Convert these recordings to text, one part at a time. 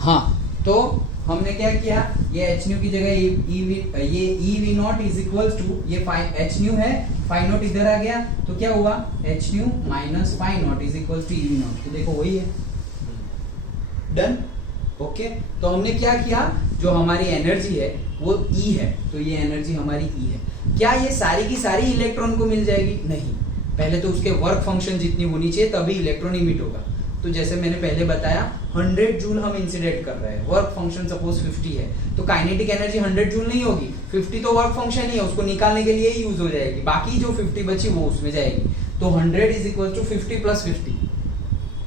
हाँ, तो हमने क्या किया, ये एच न्यू की जगह ये E V naught is equal to, ये एच न्यू है, फाई नॉट इधर आ गया, तो क्या हुआ, H nu minus phi naught is equal to E V naught. तो देखो वही है, डन। ओके, तो हमने क्या किया, जो हमारी एनर्जी है वो ई है, तो ये एनर्जी हमारी ई है। क्या ये सारी की सारी इलेक्ट्रॉन को मिल जाएगी? नहीं, पहले तो उसके वर्क फंक्शन जितनी होनी चाहिए तभी इलेक्ट्रॉन इमिट होगा। तो जैसे मैंने पहले बताया 100 जूल हम इंसिडेंट कर रहे हैं, वर्क फंक्शन सपोज 50 है, तो काइनेटिक एनर्जी 100 जूल नहीं होगी, 50 तो वर्क फंक्शन ही है, उसको निकालने के लिए ही यूज हो जाएगी, बाकी जो 50 बची वो उसमें जाएगी। तो 100 is equal to 50 plus 50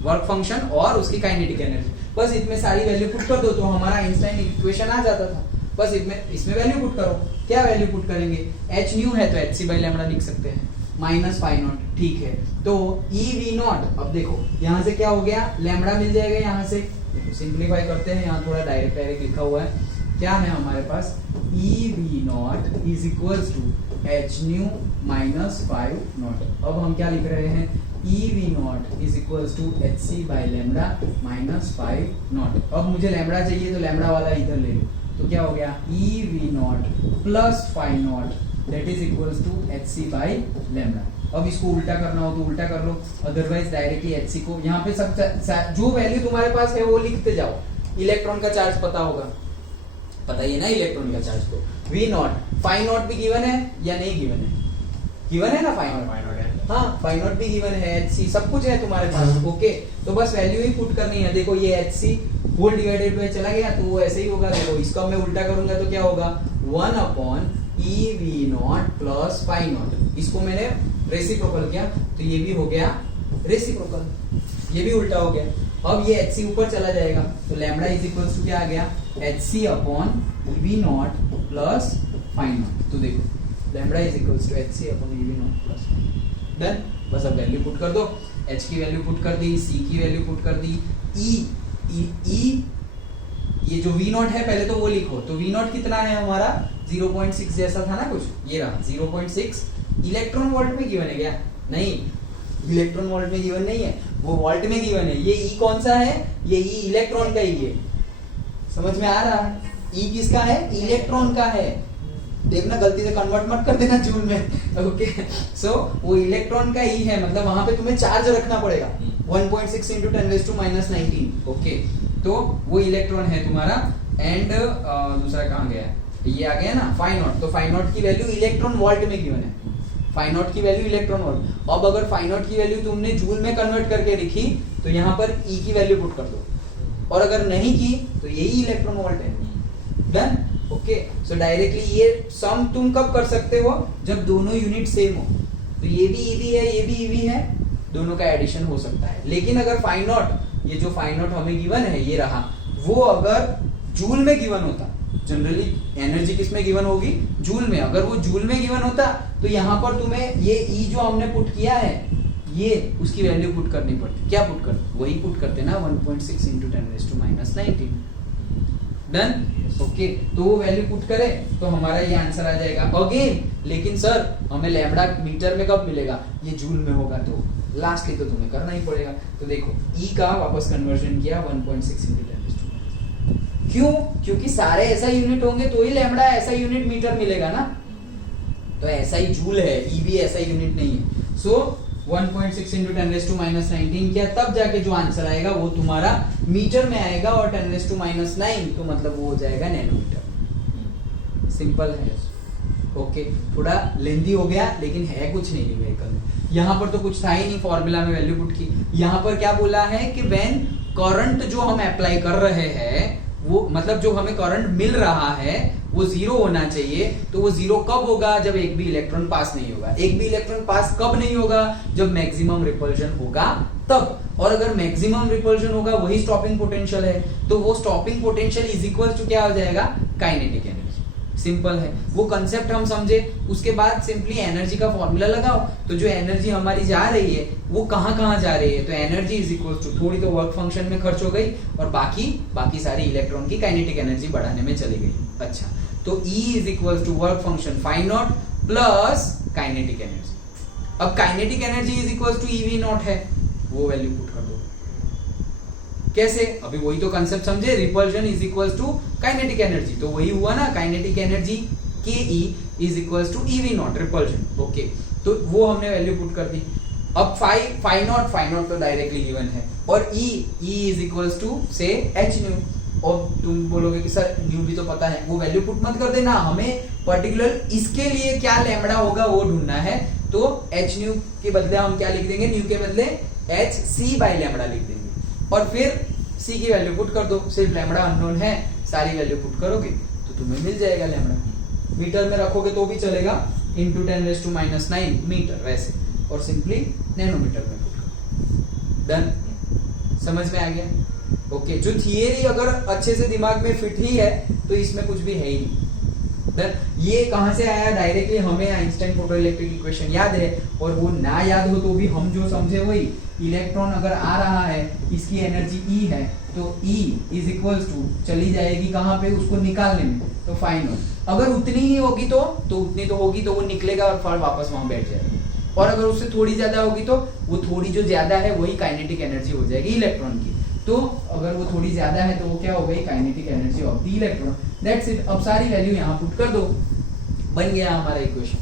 work function और उसकी काइनेटिक एनर्जी, बस इसमें सारी वैल्यू पुट कर दो तो हमारा आइंस्टाइन इक्वेशन आ जाता था। बस इसमें वैल्यू पुट करो, क्या वैल्यू पुट करेंगे, एच न्यू है तो एच सी बाई लैम्डा लिख सकते हैं, माइनस फाई नॉट, ठीक है। तो ई वी नॉट, अब देखो यहाँ से क्या हो गया, लैम्डा मिल जाएगा, यहाँ से सिंप्लीफाई करते हैं, यहाँ थोड़ा डायरेक्ट लिखा हुआ है, क्या है हमारे पास, E V naught is equal to H nu minus phi naught. अब हम क्या लिख रहे हैं, E V naught is equal to H C by lambda minus phi naught. अब मुझे लैम्डा चाहिए तो लैम्डा वाला इधर ले लो, तो क्या हो गया, E V naught plus phi naught that is equals to H C by lambda. अब इसको उल्टा करना हो तो उल्टा कर लो, अदरवाइज डायरेक्टली एच सी को यहाँ पे सब जो वैल्यू तुम्हारे पास है वो लिखते जाओ। इलेक्ट्रॉन का चार्ज पता होगा, पता ही है ना इलेक्ट्रॉन का चार्ज, को वी नॉट फाइव नॉट भी गिवन है या नहीं गिवन है, गिवन है ना फाइव नॉट, हाँ फाइव नॉट भी गिवन है, एच सी सब कुछ है तुम्हारे पास। ओके, तो बस वैल्यू ही पुट करनी है। देखो ये H C whole divided by चला गया तो वो ऐसे ही होगा, देखो इसको मैं उल्टा करूंगा तो क्या होगा, 1 upon E V naught plus phi not, इसको मैंने रेसिप्रोकल किया तो ये भी हो गया रेसिप्रोकल, ये भी उल्टा हो गया। अब ये एच सी ऊपर चला जाएगा तो लैम्डा इज इक्वल टू क्या आ गया, H C upon E V naught plus phi naught. तो देखो lambda is equal to H C upon E V naught plus, done. बस अब वैल्यू पुट कर दो, एच की वैल्यू पुट कर दी, सी की वैल्यू पुट कर दी, ई ये जो वी नॉट है पहले तो वो लिखो, तो वी नॉट कितना है हमारा 0.6 जैसा था ना कुछ, ये रहा 0.6 इलेक्ट्रॉन वोल्ट में गिवन है क्या, नहीं इलेक्ट्रॉन वोल्ट में गिवन नहीं है, वो वोल्ट में गिवन है। ये ई कौन सा है, ये ई इलेक्ट्रॉन का ही है, समझ में आ रहा है, ई किसका है, इलेक्ट्रॉन का है, देखना गलती से कन्वर्ट मत कर देना जूल में। ओके, सो वो इलेक्ट्रॉन का ही है, मतलब वहां पे तुम्हें चार्ज रखना पड़ेगा 1.6 into 10⁻19। ओके, तो वो इलेक्ट्रॉन है तुम्हारा। एंड दूसरा कहाँ गया, ये आ गया ना फाइव नॉट, तो फाइव नॉट की वैल्यू इलेक्ट्रॉन वोल्ट में गिवन है, फाइव नॉट की वैल्यू इलेक्ट्रॉन वोल्ट। अब अगर फाइव नॉट की वैल्यू तुमने जूल में कन्वर्ट करके लिखी तो यहाँ पर ई की वैल्यू पुट कर दो, और अगर नहीं की तो यही इलेक्ट्रॉन वोल्ट है, डन। ओके, सो डायरेक्टली ये सम तुम कब कर सकते हो, जब दोनों यूनिट सेम हो, तो ये भी ईवी है ये भी ईवी है, दोनों का एडिशन हो सकता है। लेकिन अगर फाइव नॉट, ये जो फाइव नॉट हमें गिवन है ये रहा, वो अगर जूल में गिवन होता, जनरली एनर्जी किस में गिवन होगी, जूल में, अगर वो जूल में गिवन होता तो यहाँ पर तुम्हें ये ई जो हमने पुट किया है ये उसकी वैल्यू पुट करनी पड़ती, क्या पुट करते, वही पुट करते ना 1.6 into 10⁻19, डन। ओके, तो वो वैल्यू पुट करे तो हमारा ये आंसर आ जाएगा अगेन। लेकिन सर हमें लैम्डा मीटर में कब मिलेगा, ये जूल में होगा, तो लास्टली तो तुम्हें करना ही पड़ेगा। तो देखो ई का वापस कन्वर्जन किया 1.6 into 10⁻⁻⁻, क्यों, क्योंकि सारे ऐसा यूनिट होंगे तो ही लैम्डा ऐसा यूनिट मीटर मिलेगा ना, तो ऐसा ही जूल है, ई भी ऐसा यूनिट नहीं है। सो 1.6 into 10⁻19 किया, तब जाके जो आंसर आएगा वो तुम्हारा मीटर में आएगा, और 10⁻9 तो मतलब वो हो जाएगा नैनोमीटर, सिंपल है। ओके, थोड़ा लेंथी हो गया लेकिन है कुछ नहीं न्यूमेरिकल में, यहाँ पर तो कुछ था ही नहीं, फॉर्मूला में वैल्यू पुट की। यहाँ पर क्या बोला है कि व्हेन करंट जो हम अप्लाई कर रहे हैं, वो मतलब जो हमें करंट मिल रहा है वो जीरो होना चाहिए, तो वो जीरो कब होगा, जब एक भी इलेक्ट्रॉन पास नहीं होगा। एक भी इलेक्ट्रॉन पास कब नहीं होगा, जब मैक्सिमम रिपल्शन होगा तब, और अगर मैक्सिमम रिपल्शन होगा वही स्टॉपिंग पोटेंशियल है, तो वो stopping potential is equal to क्या हो जाएगा, काइनेटिक एनर्जी। सिंपल है, वो कंसेप्ट हम समझे, उसके बाद सिंपली एनर्जी का फॉर्मूला लगाओ, तो जो एनर्जी हमारी जा रही है वो कहाँ कहाँ जा रही है, तो एनर्जी इज इक्वल टू थोड़ी तो वर्क फंक्शन में खर्च हो गई, और बाकी सारी इलेक्ट्रॉन की काइनेटिक एनर्जी बढ़ाने में चली गई। अच्छा, तो E is equal to work function phi naught plus kinetic energy. अब kinetic energy is equal to EV naught है, वो वैल्यू पुट कर दो, कैसे, अभी वही तो कंसेप्ट समझे, repulsion is equals to kinetic energy, तो वही हुआ ना, kinetic energy K is equals to E V naught repulsion. Okay, तो वो हमने वैल्यू पुट कर दी। अब फाई नॉट तो डायरेक्टली गिवन है, और ई इज इक्वल्स टू से एच न्यू, और तुम बोलोगे कि सर न्यू भी तो पता है, वो वैल्यू पुट मत कर देना, हमें पर्टिकुलर इसके लिए क्या लैम्बडा होगा वो ढूंढना है। तो एच न्यू के बदले हम क्या लिख देंगे, न्यू के बदले एच सी बाई लैम्बडा लिख देंगे, और फिर सी की वैल्यू पुट कर दो, सिर्फ लैम्बडा अननोन है, सारी वैल्यू पुट करोगे तो तुम्हें मिल जाएगा लैम्बडा। मीटर में रखोगे तो भी चलेगा, इंटू 10⁻⁹ मीटर वैसे, और सिंपली नैनोमीटर में पुट करो। डन, समझ में आ गया? ओके, जो थियरी अगर अच्छे से दिमाग में फिट ही है तो इसमें कुछ भी है ही नहीं। देन ये कहां से आया, डायरेक्टली हमें आइंस्टाइन फोटोइलेक्ट्रिक इक्वेशन याद है, और वो ना याद हो तो भी हम जो समझे वही, इलेक्ट्रॉन अगर आ रहा है, इसकी एनर्जी ई है, तो ई इज इक्वल्स टू चली जाएगी कहां पे, उसको निकालने में, तो फाइन हो, अगर उतनी ही होगी तो उतनी तो होगी, तो वो निकलेगा और फिर वापस वहां बैठ जाएगा, और अगर उससे थोड़ी ज्यादा होगी तो वो थोड़ी जो ज्यादा है वही काइनेटिक एनर्जी हो जाएगी इलेक्ट्रॉन की, तो अगर वो थोड़ी ज्यादा है तो वो क्या हो गई, kinetic energy of the electron. That's it. अब सारी वैल्यू यहाँ पुट कर दो, बन गया हमारा equation.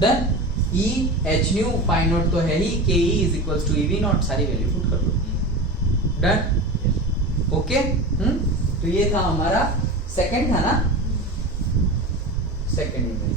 Done, E H nu phi naught तो है ही, K E is equals to E V naught, सारी वैल्यू पुट कर दो। Done, okay. तो ये था हमारा सेकंड था ना, सेकंड इमेज।